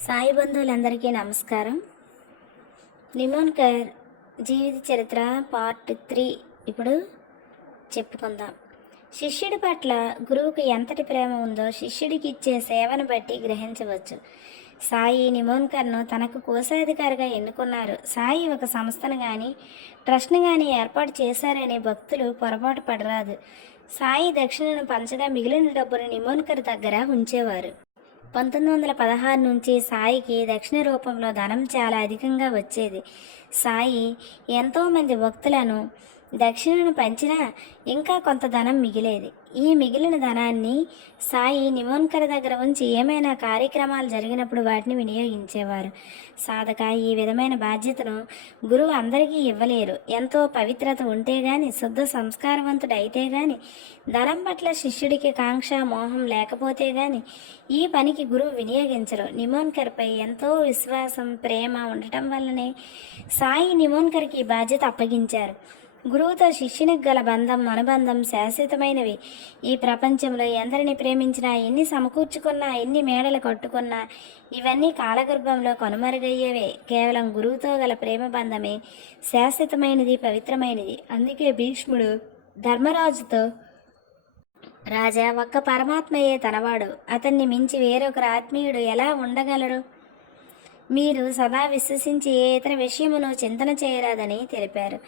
సాయి బంధువులందరికీ నమస్కారం. నిమోన్కర్ జీవిత చరిత్ర పార్ట్ త్రీ ఇప్పుడు చెప్పుకుందాం. శిష్యుడి పట్ల గురువుకు ఎంతటి ప్రేమ ఉందో శిష్యుడికి ఇచ్చే సేవను బట్టి గ్రహించవచ్చు. సాయి నిమోన్కర్ను తనకు కోశాధికారిగా ఎన్నుకున్నారు. సాయి ఒక సంస్థను కానీ ట్రస్ట్ను కానీ ఏర్పాటు చేశారనే భక్తులు పొరపాటు పడరాదు. సాయి దక్షిణను పంచగా మిగిలిన డబ్బును నిమోన్కర్ దగ్గర ఉంచేవారు. పంతొమ్మిది వందల పదహారు నుంచి సాయికి దక్షిణ రూపంలో ధనం చాలా అధికంగా వచ్చేది. సాయి ఎంతోమంది భక్తులను దక్షిణను పంచినా ఇంకా కొంత ధనం మిగిలేది. ఈ మిగిలిన ధనాన్ని సాయి నిమోన్కర్ దగ్గర ఉంచి ఏమైనా కార్యక్రమాలు జరిగినప్పుడు వాటిని వినియోగించేవారు. సాధక ఈ విధమైన బాధ్యతను గురువు అందరికీ ఇవ్వలేరు. ఎంతో పవిత్రత ఉంటే గాని శుద్ధ సంస్కారవంతుడు అయితే గాని ధనం పట్ల శిష్యుడికి కాంక్ష మోహం లేకపోతే గాని ఈ పనికి గురువు వినియోగించరు. నిమోన్కర్పై ఎంతో విశ్వాసం ప్రేమ ఉండటం వల్లనే సాయి నిమోన్కర్కి ఈ బాధ్యత అప్పగించారు. గురువుతో శిష్యునికి గల బంధం అనుబంధం శాశ్వతమైనవి. ఈ ప్రపంచంలో ఎందరిని ప్రేమించినా ఎన్ని సమకూర్చుకున్నా ఎన్ని మేడలు కట్టుకున్నా ఇవన్నీ కాలగర్భంలో కనుమరుగయ్యేవే. కేవలం గురువుతో గల ప్రేమ బంధమే శాశ్వతమైనది పవిత్రమైనది. అందుకే భీష్ముడు ధర్మరాజుతో రాజా ఒక్క పరమాత్మయే తనవాడు. అతన్ని మించి వేరొక ఆత్మీయుడు ఎలా ఉండగలడు? మీరు సదా విశ్వసించి ఏ ఇతర విషయమును చింతన చేయరాదని తెలిపారు.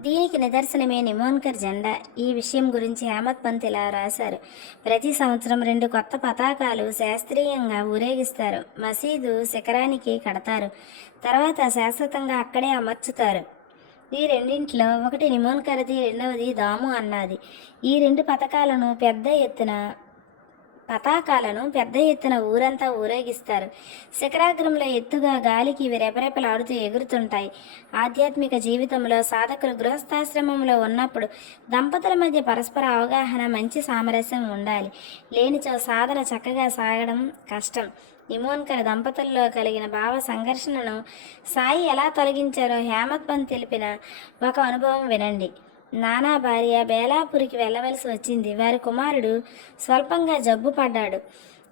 దీనికి నిదర్శనమే నిమోన్కర్ జెండా. ఈ విషయం గురించి అహ్మద్ పంత్ ఇలా రాశారు. ప్రతి సంవత్సరం రెండు కొత్త పతాకాలు శాస్త్రీయంగా ఊరేగిస్తారు. మసీదు శిఖరానికి కడతారు. తర్వాత శాశ్వతంగా అక్కడే అమర్చుతారు. ఈ రెండింటిలో ఒకటి నిమోన్కర్ది రెండవది దాము అన్నది. ఈ రెండు పథకాలను పెద్ద ఎత్తున పతాకాలను పెద్ద ఎత్తున ఊరంతా ఊరేగిస్తారు. శిఖరాగ్రంలో ఎత్తుగా గాలికి ఇవి రెపరెపలాడుతూ ఎగురుతుంటాయి. ఆధ్యాత్మిక జీవితంలో సాధకులు గృహస్థాశ్రమంలో ఉన్నప్పుడు దంపతుల మధ్య పరస్పర అవగాహన మంచి సామరస్యం ఉండాలి. లేనిచో సాధన చక్కగా సాగడం కష్టం. నిమోన్కర్ దంపతుల్లో కలిగిన భావ సంఘర్షణను సాయి ఎలా తొలగించారో హేమత్ పంత్ తెలిపిన ఒక అనుభవం వినండి. నానా భార్య బేలాపూరికి వెళ్ళవలసి వచ్చింది. వారి కుమారుడు స్వల్పంగా జబ్బు పడ్డాడు.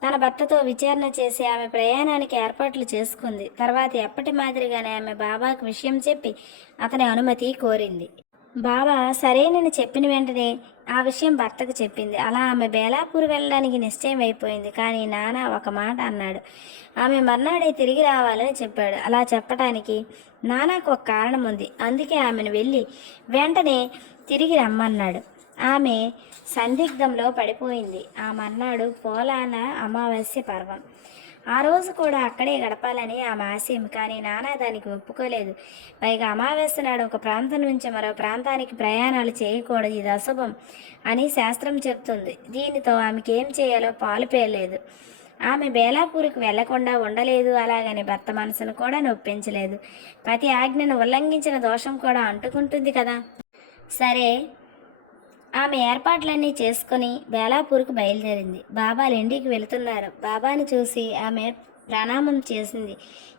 తన భర్తతో విచారణ చేసి ఆమె ప్రయాణానికి ఏర్పాట్లు చేసుకుంది. తర్వాత ఎప్పటి మాదిరిగానే ఆమె బాబాకు విషయం చెప్పి అతని అనుమతి కోరింది. బాబా సరేనని చెప్పిన వెంటనే ఆ విషయం భర్తకు చెప్పింది. అలా ఆమె బేలాపూర్ వెళ్ళడానికి నిశ్చయం అయిపోయింది. కానీ నాన్న ఒక మాట అన్నాడు. ఆమె మర్నాడే తిరిగి రావాలని చెప్పాడు. అలా చెప్పటానికి నాన్నకు ఒక కారణం ఉంది. అందుకే ఆమెను వెళ్ళి వెంటనే తిరిగి రమ్మన్నాడు. ఆమె సందిగ్ధంలో పడిపోయింది. ఆ మర్నాడు పోలాన అమావాస్య పర్వం. ఆ రోజు కూడా అక్కడే గడపాలని ఆమె ఆశయం కానీ నానా దానికి ఒప్పుకోలేదు. పైగా అమావాస్య నాడు ఒక ప్రాంతం నుంచి మరో ప్రాంతానికి ప్రయాణాలు చేయకూడదు ఇది అశుభం అని శాస్త్రం చెప్తుంది. దీనితో ఆమెకి ఏం చేయాలో పాలు పేయలేదు. ఆమె బేలాపూర్కి వెళ్ళకుండా ఉండలేదు అలాగని భర్త మనసును కూడా నొప్పించలేదు. ప్రతి ఆజ్ఞను ఉల్లంఘించిన దోషం కూడా అంటుకుంటుంది కదా. సరే ఆమె ఏర్పాట్లన్నీ చేసుకుని బేలాపూర్కు బయలుదేరింది. బాబాలు ఇంటికి వెళుతున్నారు. బాబాను చూసి ఆమె ప్రణామం చేసింది.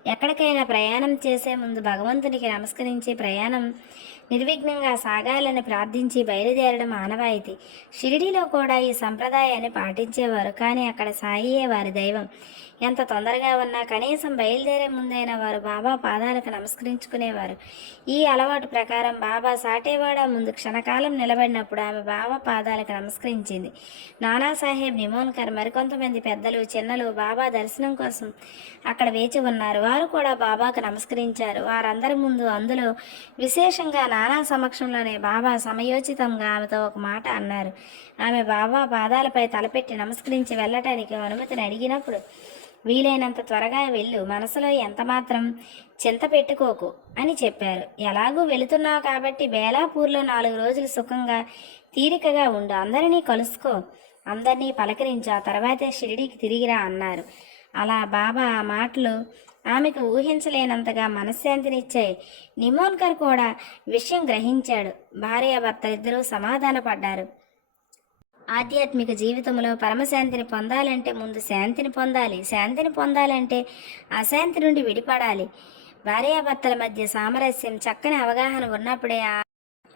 ఎక్కడికైనా ప్రయాణం చేసే ముందు భగవంతునికి నమస్కరించి ప్రయాణం నిర్విఘ్నంగా సాగాలని ప్రార్థించి బయలుదేరడం ఆనవాయితీ షిరిడీలో కూడా ఈ సంప్రదాయాన్ని పాటించేవారు కానీ అక్కడ సాయియే వారి దైవం. ఎంత తొందరగా ఉన్నా కనీసం బయలుదేరే ముందైనా వారు బాబా పాదాలకు నమస్కరించుకునేవారు. ఈ అలవాటు ప్రకారం బాబా సాటేవాడ ముందు క్షణకాలం నిలబడినప్పుడు ఆమె బాబా పాదాలకు నమస్కరించింది. నానాసాహెబ్ నిమోన్కర్ మరికొంతమంది పెద్దలు చిన్నలు బాబా దర్శనం కోసం అక్కడ వేచి ఉన్నారు. వారు కూడా బాబాకు నమస్కరించారు. వారందరి ముందు అందులో విశేషంగా నానా సమక్షంలోనే బాబా సమయోచితంగా ఆమెతో ఒక మాట అన్నారు. ఆమె బాబా పాదాలపై తలపెట్టి నమస్కరించి వెళ్ళటానికి అనుమతిని అడిగినప్పుడు వీలైనంత త్వరగా వెళ్ళు మనసులో ఎంతమాత్రం చింత పెట్టుకోకు అని చెప్పారు. ఎలాగూ వెళుతున్నావు కాబట్టి బేలాపూర్లో నాలుగు రోజులు సుఖంగా తీరికగా ఉండు. అందరినీ కలుసుకో. అందరినీ పలకరించు. ఆ తర్వాతే షిరిడీకి తిరిగిరా అన్నారు. అలా బాబా ఆ మాటలు ఆమెకు ఊహించలేనంతగా మనశ్శాంతినిచ్చాయి నిమోన్కర్ కూడా విషయం గ్రహించాడు. భార్యాభర్త ఇద్దరూ సమాధానపడ్డారు. ఆధ్యాత్మిక జీవితంలో పరమశాంతిని పొందాలంటే ముందు శాంతిని పొందాలి. శాంతిని పొందాలంటే అశాంతి నుండి విడిపడాలి. భార్యాభర్తల మధ్య సామరస్యం చక్కని అవగాహన ఉన్నప్పుడే ఆ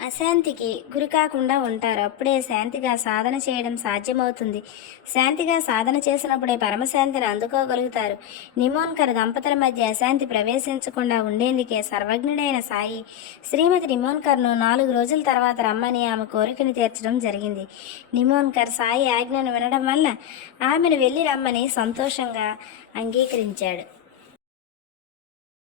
అశాంతికి గురి కాకుండా ఉంటారు. అప్పుడే శాంతిగా సాధన చేయడం సాధ్యమవుతుంది. శాంతిగా సాధన చేసినప్పుడే పరమశాంతిని అందుకోగలుగుతారు. నిమోన్కర్ దంపతుల మధ్య అశాంతి ప్రవేశించకుండా ఉండేందుకే సర్వజ్ఞుడైన సాయి శ్రీమతి నిమోన్కర్ను నాలుగు రోజుల తర్వాత రమ్మని ఆమె కోరికను తీర్చడం జరిగింది. నిమోన్కర్ సాయి ఆజ్ఞను వినడం వల్ల ఆమెను వెళ్ళి రమ్మని సంతోషంగా అంగీకరించాడు.